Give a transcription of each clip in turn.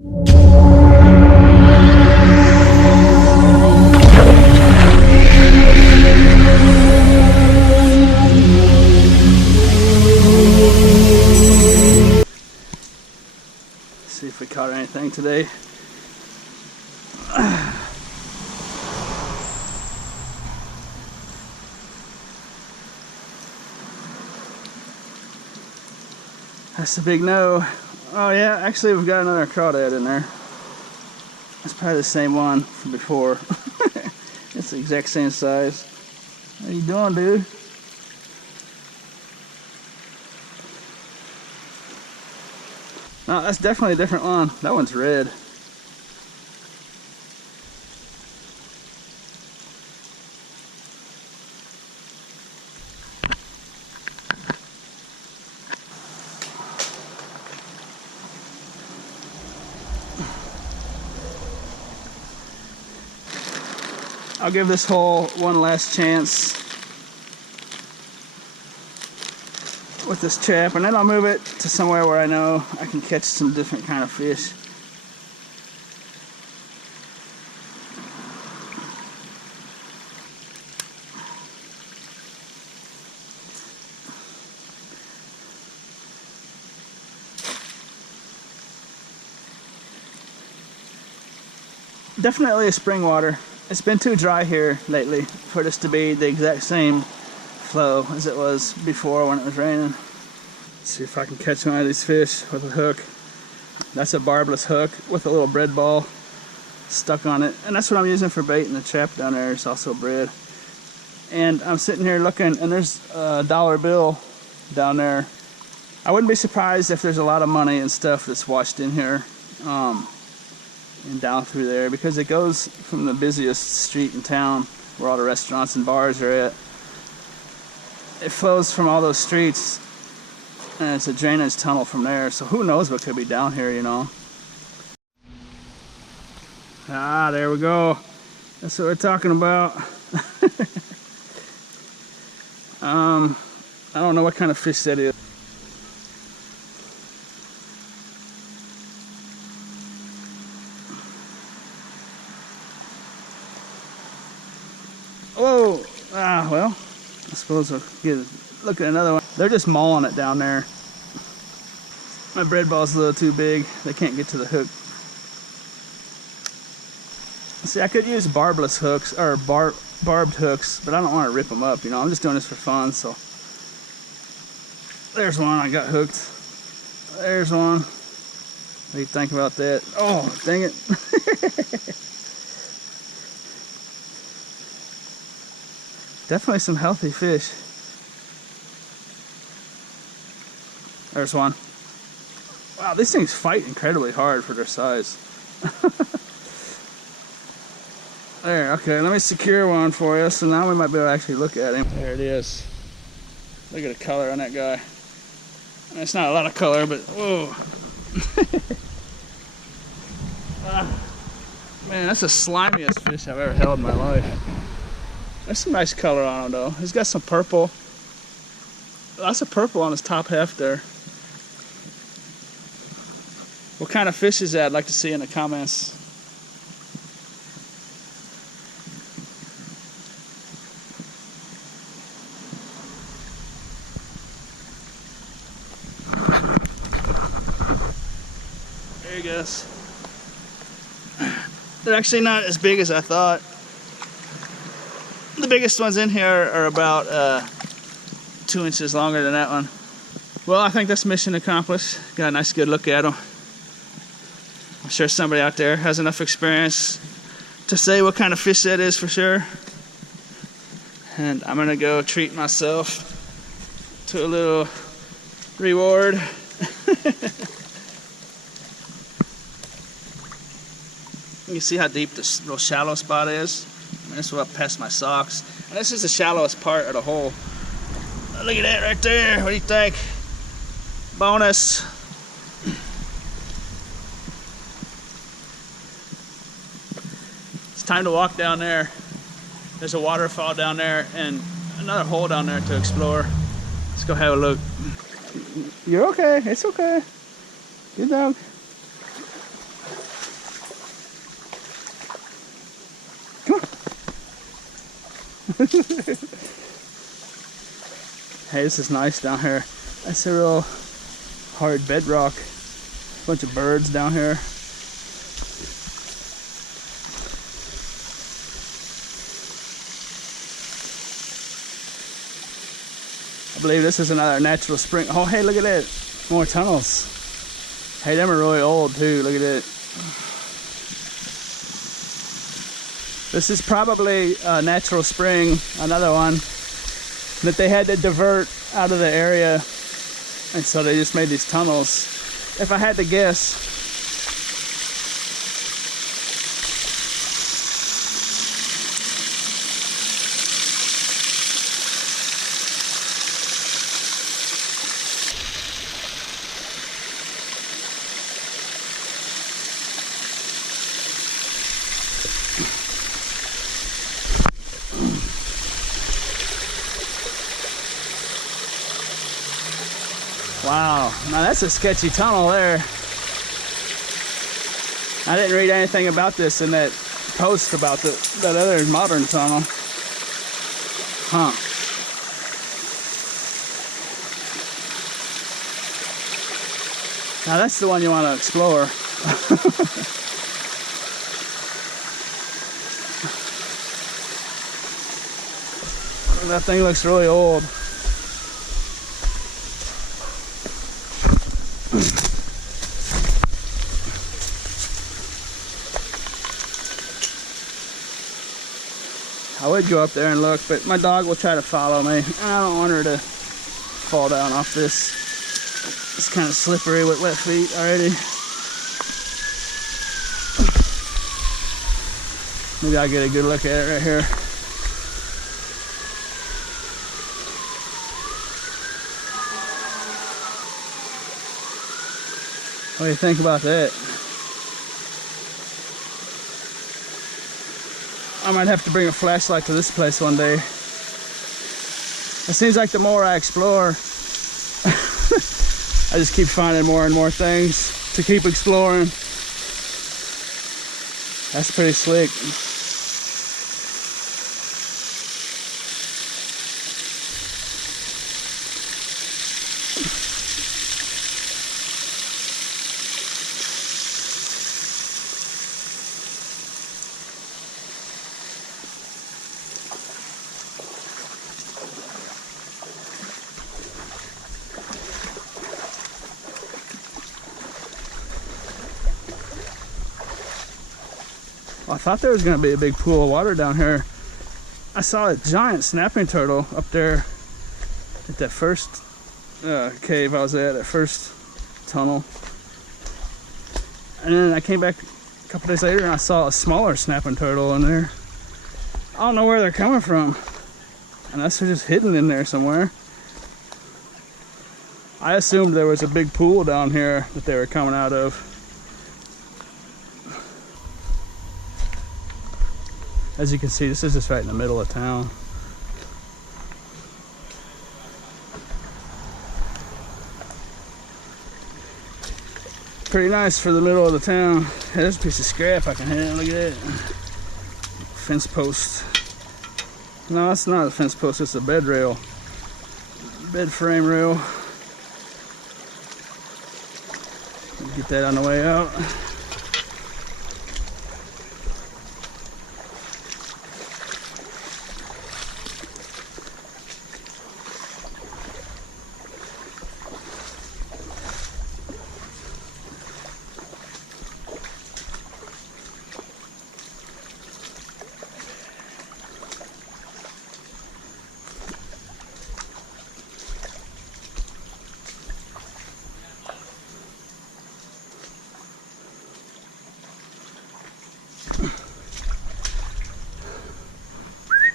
See if we caught anything today. That's a big no. Oh yeah, actually we've got another crawdad in there. It's probably the same one from before. It's the exact same size. How you doing, dude? No, that's definitely a different one. That one's red. I'll give this hole one last chance with this trap, and then I'll move it to somewhere where I know I can catch some different kind of fish. Definitely a spring water. It's been too dry here lately for this to be the exact same flow as it was before when it was raining. Let's see if I can catch one of these fish with a hook. That's a barbless hook with a little bread ball stuck on it, and that's what I'm using for bait in the trap down there. It's also bread. And I'm sitting here looking, and there's a dollar bill down there. I wouldn't be surprised if there's a lot of money and stuff that's washed in here and down through there, because it goes from the busiest street in town where all the restaurants and bars are at. It flows from all those streets, and it's a drainage tunnel from there, so who knows what could be down here, you know. Ah, there we go. That's what we're talking about. I don't know what kind of fish that is. Whoa! Ah, well, I suppose I'll look at another one. They're just mauling it down there. My bread ball's a little too big. They can't get to the hook. See, I could use barbless hooks, or barbed hooks, but I don't want to rip them up, you know. I'm just doing this for fun, so. There's one I got hooked. There's one. What do you think about that? Oh, dang it. Definitely some healthy fish. There's one. Wow, these things fight incredibly hard for their size. There, okay, let me secure one for you, so now we might be able to actually look at him. There it is. Look at the color on that guy. It's not a lot of color, but whoa. Man, that's the slimiest fish I've ever held in my life. There's some nice color on him though. He's got some purple. Lots of purple on his top half there. What kind of fish is that? I'd like to see in the comments. There he goes. They're actually not as big as I thought. The biggest ones in here are about 2 inches longer than that one. Well, I think that's mission accomplished. Got a nice good look at them. I'm sure somebody out there has enough experience to say what kind of fish that is for sure. And I'm gonna go treat myself to a little reward. You can see how deep this little shallow spot is. This is up past my socks. And this is the shallowest part of the hole. Look at that right there. What do you think? Bonus. It's time to walk down there. There's a waterfall down there and another hole down there to explore. Let's go have a look. You're okay. It's okay. Good dog. Hey, this is nice down here. That's a real hard bedrock. Bunch of birds down here. I believe this is another natural spring. Oh, hey, look at that. More tunnels. Hey, them are really old too. Look at it. This is probably a natural spring, another one, that they had to divert out of the area. And so they just made these tunnels. If I had to guess, wow, now that's a sketchy tunnel there. I didn't read anything about this in that post about that other modern tunnel. Huh. Now that's the one you want to explore. That thing looks really old. I would go up there and look, but my dog will try to follow me. I don't want her to fall down off this. It's kind of slippery with wet feet already. Maybe I'll get a good look at it right here. What do you think about that? I might have to bring a flashlight to this place one day. It seems like the more I explore, I just keep finding more and more things to keep exploring. That's pretty slick. I thought there was going to be a big pool of water down here. I saw a giant snapping turtle up there at that first cave I was at, that first tunnel. And then I came back a couple days later and I saw a smaller snapping turtle in there. I don't know where they're coming from, unless they're just hidden in there somewhere. I assumed there was a big pool down here that they were coming out of. As you can see, this is just right in the middle of town. Pretty nice for the middle of the town. Hey, there's a piece of scrap I can hit. Look at that. Fence post. No, it's not a fence post, it's a bed rail. Bed frame rail. Get that on the way out.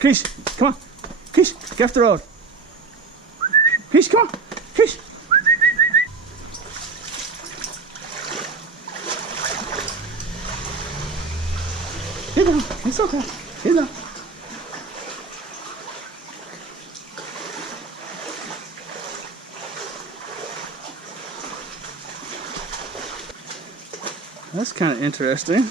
Keish, come on. Keish, get off the road. Keish, come on. Keish. Get down. It's okay. Get down. That's kind of interesting.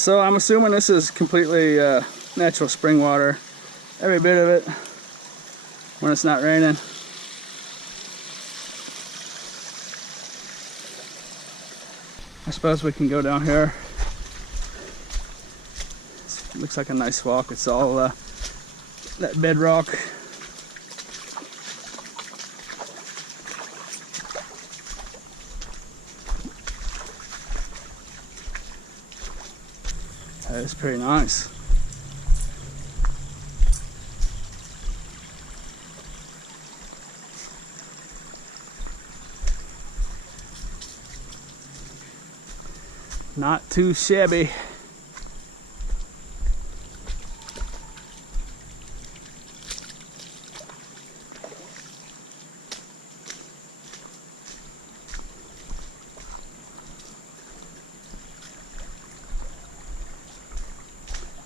So I'm assuming this is completely natural spring water. Every bit of it when it's not raining. I suppose we can go down here. It looks like a nice walk. It's all that bedrock. That is pretty nice. Not too shabby.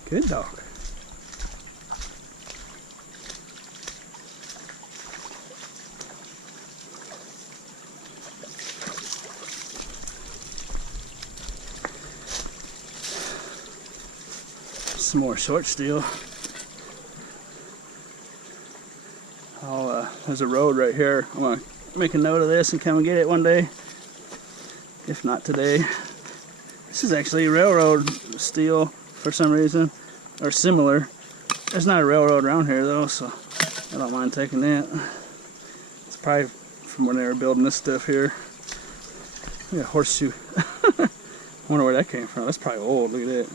Good dog. Some more short steel. There's a road right here. I'm gonna make a note of this and come and get it one day, if not today. This is actually railroad steel for some reason, or similar. There's not a railroad around here though, so I don't mind taking that. It's probably from when they were building this stuff here. Look at a horseshoe. I wonder where that came from. That's probably old. Look at that.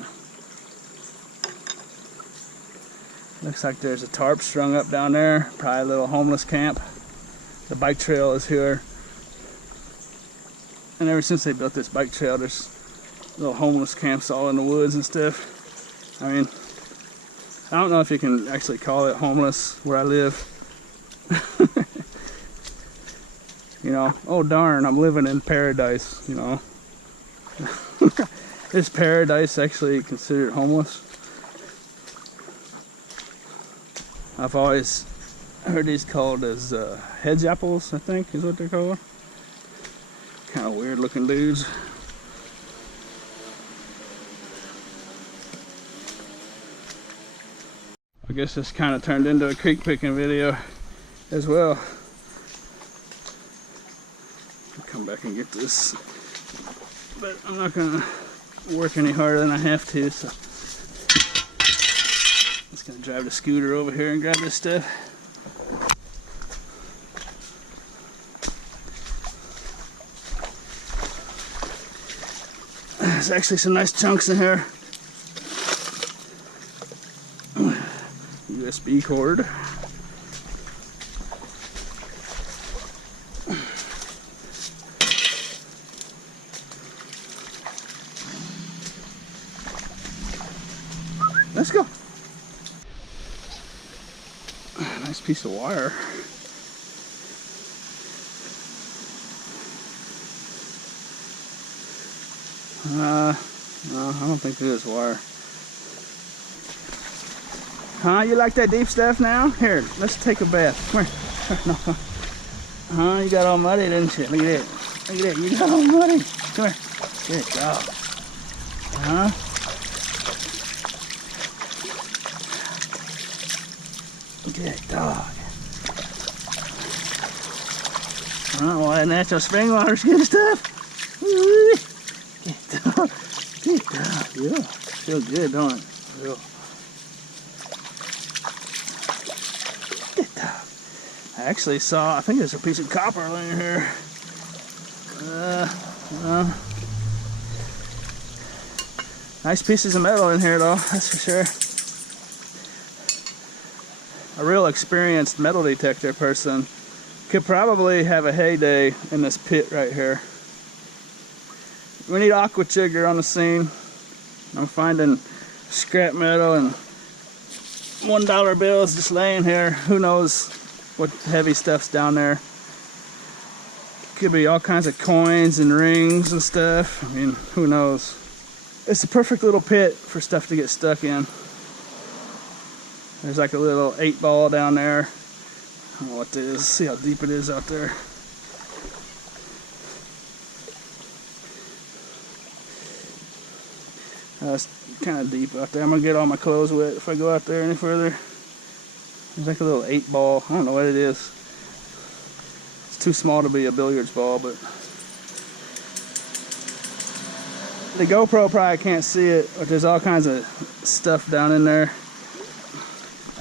Looks like there's a tarp strung up down there. Probably a little homeless camp. The bike trail is here. And ever since they built this bike trail, there's little homeless camps all in the woods and stuff. I mean, I don't know if you can actually call it homeless where I live. You know, oh darn, I'm living in paradise, you know. Is paradise actually considered homeless? I've always heard these called as hedge apples, I think is what they're called. Kind of weird looking dudes. I guess this kind of turned into a creek picking video as well. I'll come back and get this, but I'm not gonna work any harder than I have to, so I'm just gonna drive the scooter over here and grab this stuff. There's actually some nice chunks in here. USB cord. Let's go. Nice piece of wire. No, I don't think it is wire. Huh? You like that deep stuff now? Here, let's take a bath. Come here. No. You got all muddy, didn't you? Look at that. Look at that. You got all muddy. Come here. Good dog. Huh? Good dog. Well, that natural spring water's good stuff. Good dog. Good dog. Yeah. Feel good, don't it? Real. I actually saw, I think there's a piece of copper laying here. Nice pieces of metal in here though, that's for sure. A real experienced metal detector person could probably have a heyday in this pit right here. We need aqua chigger on the scene. I'm finding scrap metal and $1 bills just laying here. Who knows what heavy stuff's down there. Could be all kinds of coins and rings and stuff. I mean, who knows. It's a perfect little pit for stuff to get stuck in. There's like a little 8-ball down there. I don't know what it is. See how deep it is out there. It's kind of deep out there. I'm gonna get all my clothes wet if I go out there any further. There's like a little 8-ball. I don't know what it is. It's too small to be a billiards ball, but the GoPro probably can't see it, but there's all kinds of stuff down in there.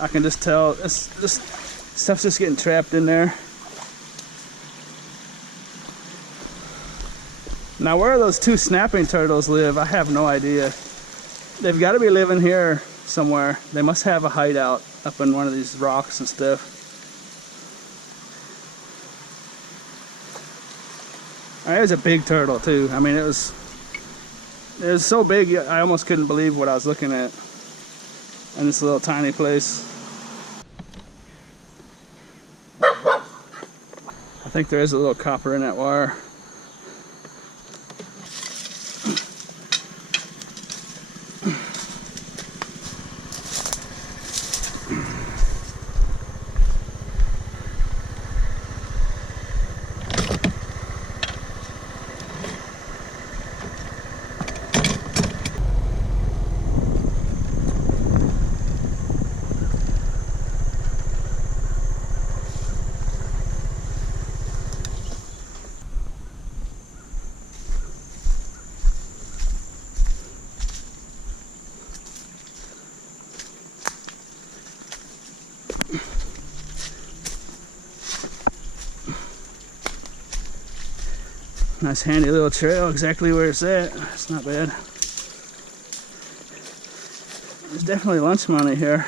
I can just tell stuff's just getting trapped in there. Now where those 2 snapping turtles live, I have no idea. They've got to be living here somewhere. They must have a hideout up in one of these rocks and stuff. There's a big turtle too. I mean, it was so big I almost couldn't believe what I was looking at in this little tiny place. I think there is a little copper in that wire. Nice handy little trail, exactly where it's at. It's not bad. There's definitely lunch money here.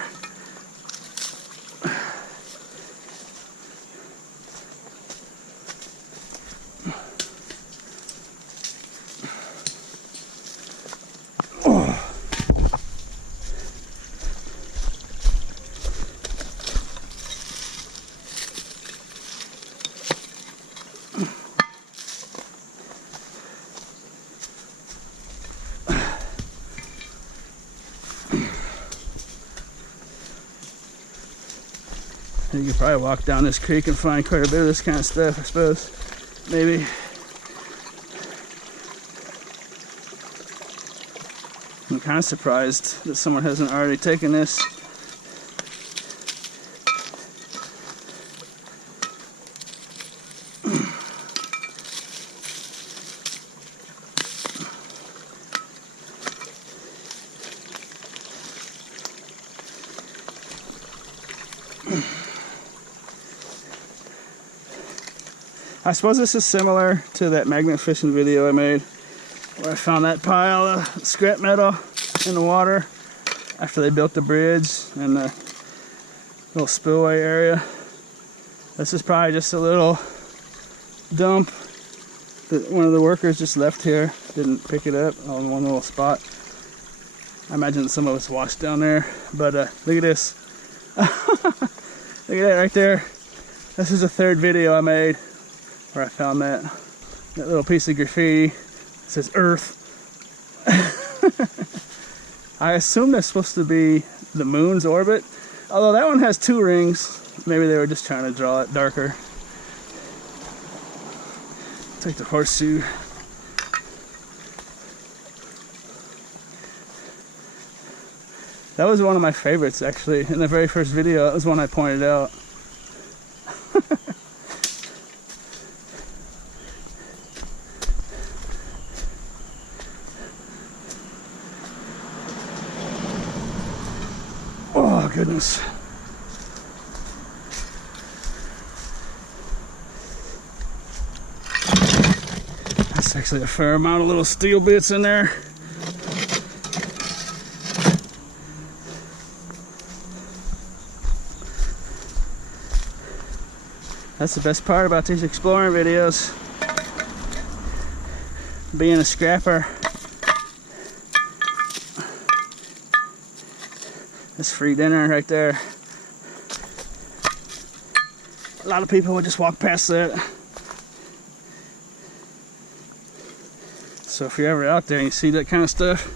You could probably walk down this creek and find quite a bit of this kind of stuff, I suppose. Maybe. I'm kind of surprised that someone hasn't already taken this. I suppose this is similar to that magnet fishing video I made where I found that pile of scrap metal in the water after they built the bridge and the little spillway area. This is probably just a little dump that one of the workers just left here, didn't pick it up on one little spot. I imagine some of us washed down there, but look at this. Look at that right there. This is the 3rd video I made where I found that little piece of graffiti. It says Earth. I assume that's supposed to be the moon's orbit, although that one has 2 rings. Maybe they were just trying to draw it darker. Take the horseshoe. That was one of my favorites, actually. In the very first video, that was one I pointed out. Oh, goodness. That's actually a fair amount of little steel bits in there. That's the best part about these exploring videos. Being a scrapper. That's free dinner right there. A lot of people would just walk past that. So if you're ever out there and you see that kind of stuff,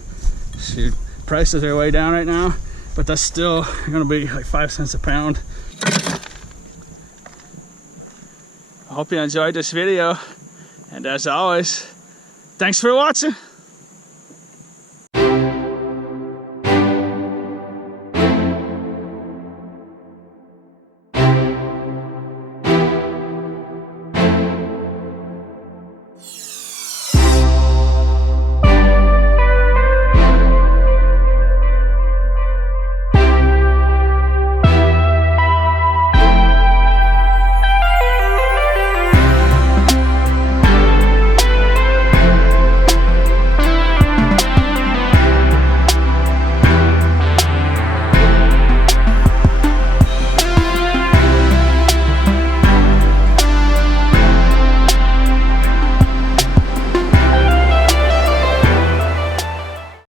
shoot, prices are way down right now, but that's still gonna be like 5 cents a pound. I hope you enjoyed this video, and as always, thanks for watching.